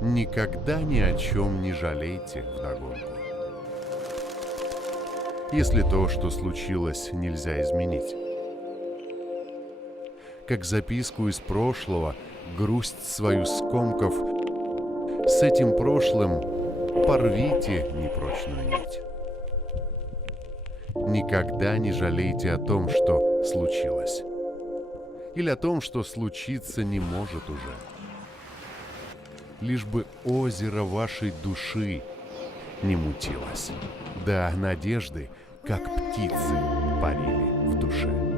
Никогда ни о чем не жалейте вдогонку. Если то, что случилось, нельзя изменить. Как записку из прошлого, грусть свою скомков, с этим прошлым порвите непрочную нить. Никогда не жалейте о том, что случилось. Или о том, что случиться не может уже. Лишь бы озеро вашей души не мутилось. Да надежды, как птицы, парили в душе.